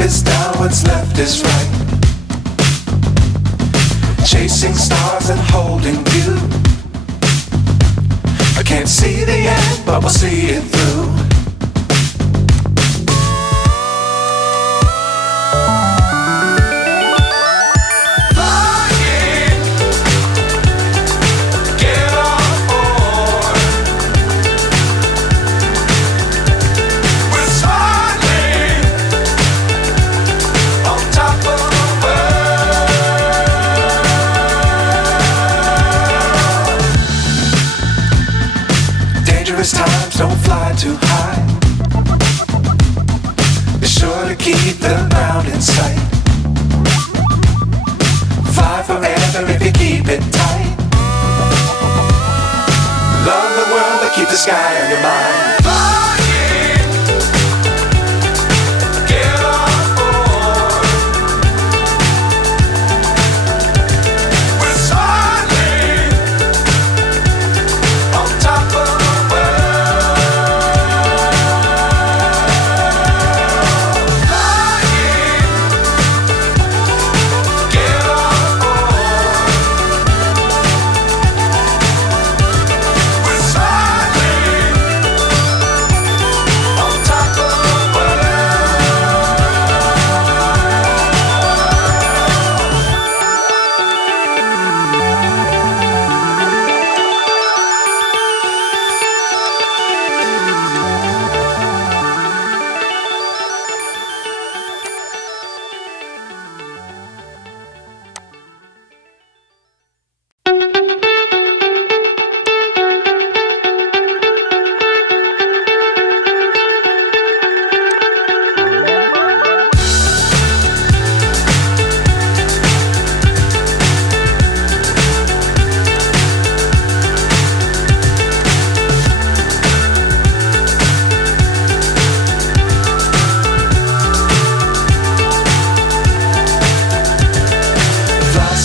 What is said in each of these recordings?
is down, what's left is right. Chasing stars and holding you. I can't see the end, but we'll see it through. Times don't fly too high. Be sure to keep the ground in sight. Fly forever if you keep it tight. Love the world but keep the sky on your mind.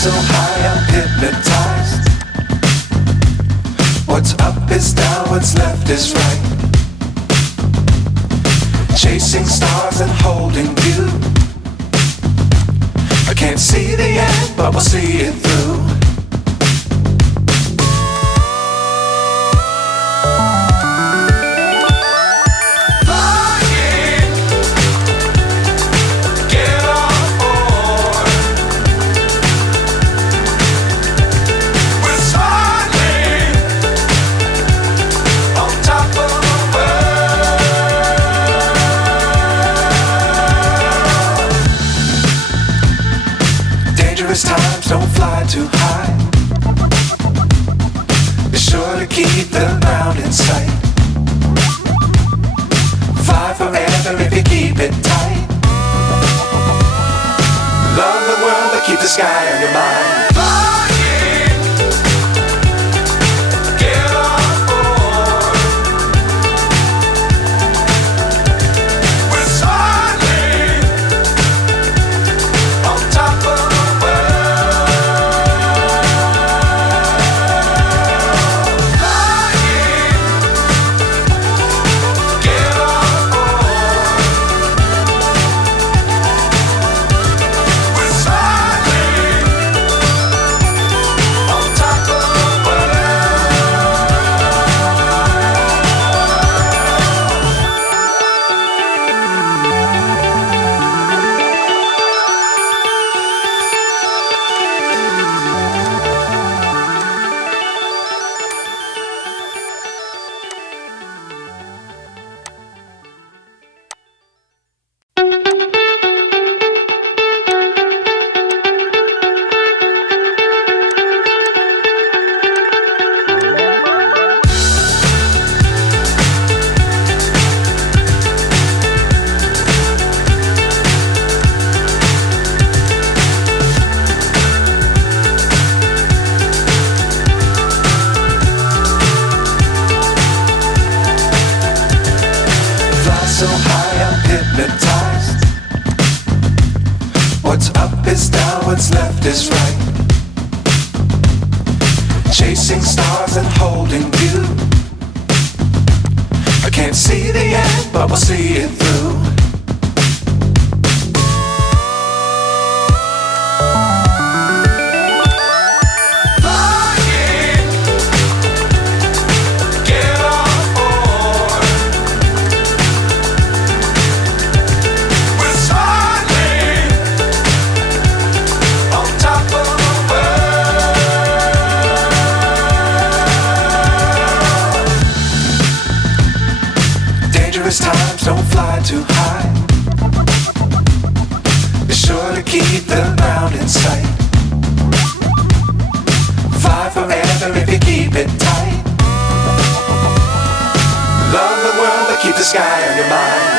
So high I'm hypnotized. What's up is down, what's left is right. Chasing stars and holding you. I can't see the end, but we'll see it through. Times don't fly too high. Be sure to keep the ground in sight. Fly forever if you keep it tight. Love the world but keep the sky on your mind. So high I'm hypnotized. What's up is down, what's left is right. Chasing stars and holding you. I can't see the end, but we'll see it through. don't fly too high. Be sure to keep the ground in sight. Fly forever if you keep it tight. Love the world, but keep the sky on your mind.